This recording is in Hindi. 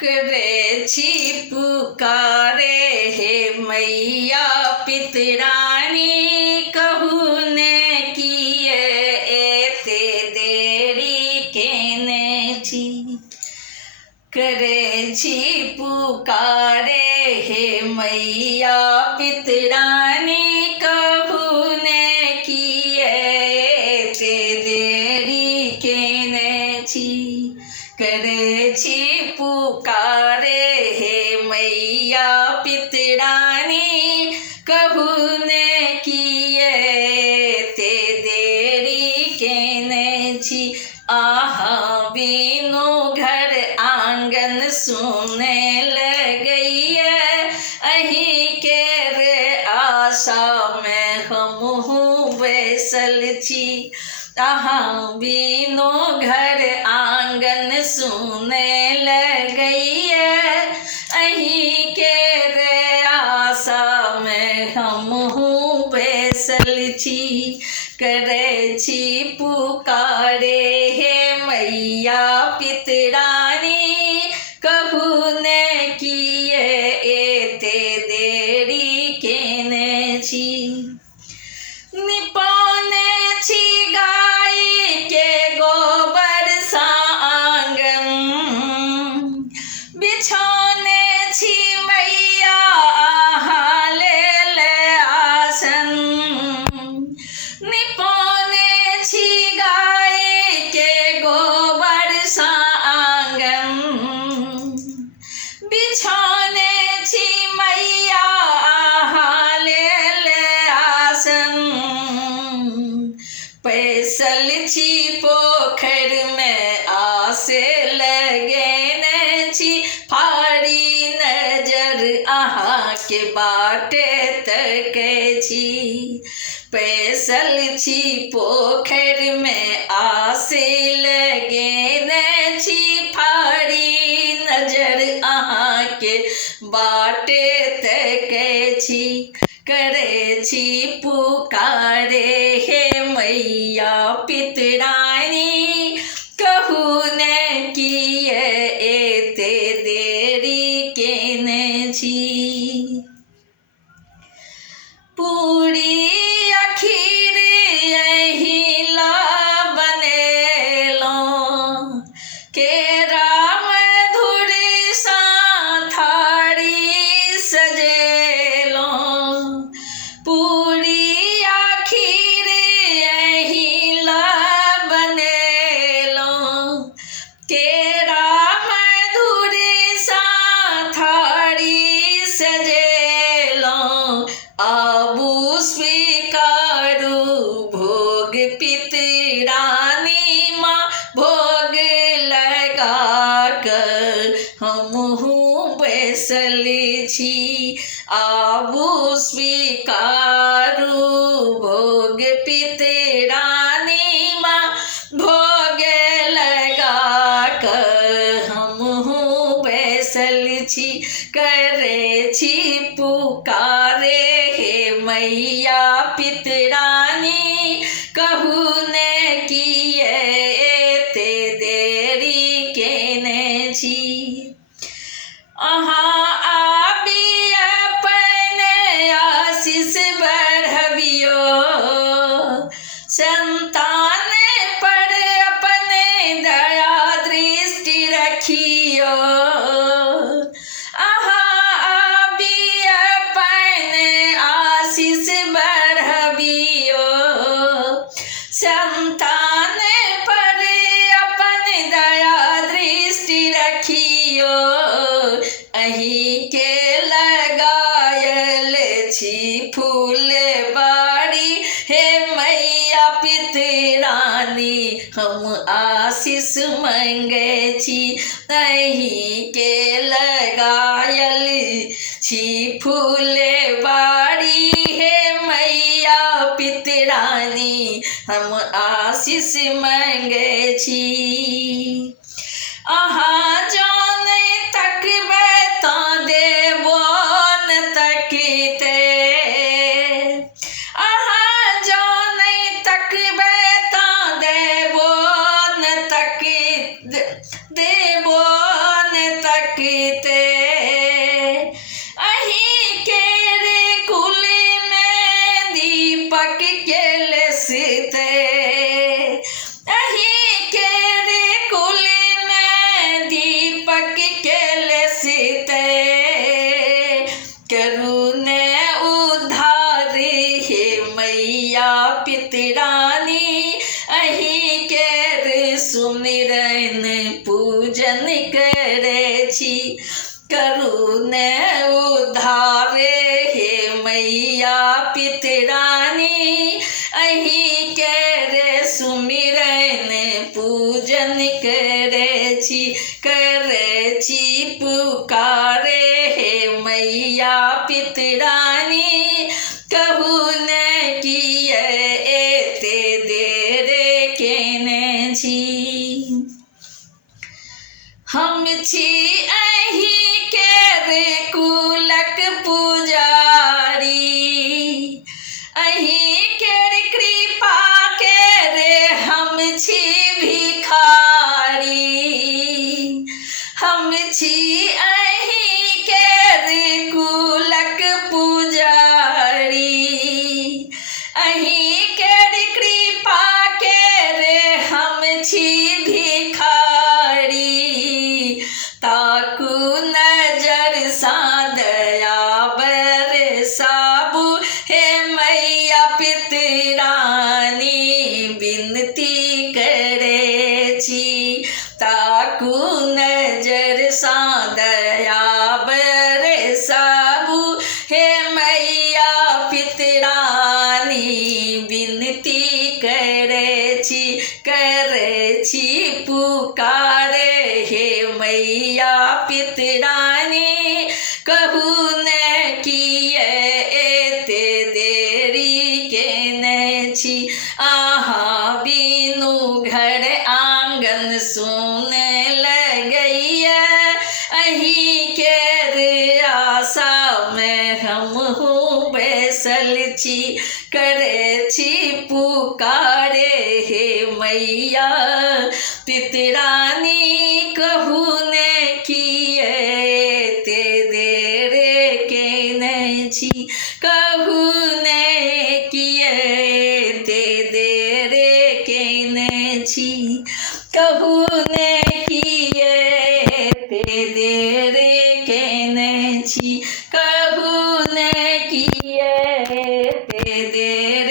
करे छी पुकारे हे मैया पितरानी कहू ने किए एते देरी केने छी। करे छी पुकारे हे मैया पितरानी कहू ने किए एते देरी केने छी। करे छी पुकारे हे मैया पितरानी कहू ने किए ते देरी केने छी। आहा बिनु घर आंगन सुने लगैया अही के रे आशा में हमहू बैसल छी। आहा बिनु घर आंगन सुने लगैया अही के रे आशा में हमहू बैसल छी। करे छी पुकारे हे मैया पितरानी कहू ने किए एते देरी केने छी। निपौने छी गाय के गोबर सा आंगन बिछौने छी मैया आहा ले ले आसन। निपौने छी गाय के गोबर सा आंगन बिछौने छी मैया आहा ले ले आसन। पैसल छी पोखर में आसे लगेने छी फाड़ी नजर आहा के बाटे तके छी। पैसल छी पोखर में आसे लगेने छी फाड़ी नजर आहा के बाटे तके छी। करे छी पुकारे हे मैया पितरानी कहू ने किए एते देरी केने छी। पूरी अखीर यही ला बनेलो केरा मधुर सा थारी सजेलो। पूरी आखिर यही ला बनेलो केरा मधुर सा थारी सजेलो। आबू स्वीकारू भोग पितरानी माँ भोग लगा कर हमहू बैसल छी। आबू स्वीकारू भोग पितरानी माँ भोग लगा कर हमहू बैसल छी। करे छी पुकारे हे मैया पितरानी कहू ने किए एते देरी केने छी। आहा आबी अपने आशीष बढ़बियो संतान पर अपने दया दृष्टि रखियो। आहा आबी अपने आशीष बढ़बियो संतान पर अपन दया दृष्टि रखियो। अही के लगायल छी फूल बाड़ी हे मैया पितरानी हम आशीष मांगे छी। अही के लगायल छी फूल बाड़ी हे मैया पितरानी हम आशीष मांगे छी। आहा जौन तकबे ता देबो न तकते। आहा जौन तकबे ता देबो न तक देबो न तक पितरानी अही केर सुमिरन पूजन करे छी। करुण उद्धारे हे मैया पितरानी अही केर सुमिरन पूजन करे छी पुकारे हे मैया पितरानी कहू न किए एते देर केने छी। हम छी अही केर कुलक पुजारी अही केर कृपा केरे हम छी भिखारी। हम छी अही केर कुलक पुजारी अही केर कृपा केरे हम छी भिखारी। ताकू नजर सा दया बरसाबू हे मैया पितरानी विनती करे छी। ताकू नजर सा दया बरसाबू हे मैया पितरानी विनती करे छी पुकारे हे मैया पितरानी कहू न किए एते देरी केने छी। आहा बिनु घर आंगन सुन लगैया अही केर आशा में हमहूँ बैसल छी। करे छी पुकारे हे मैया पितरानी कहू न किए एते देर केने छी। कहू न किए एते देर केने छी। कहू न किए एते देर केने छी। कहू न किए एते देर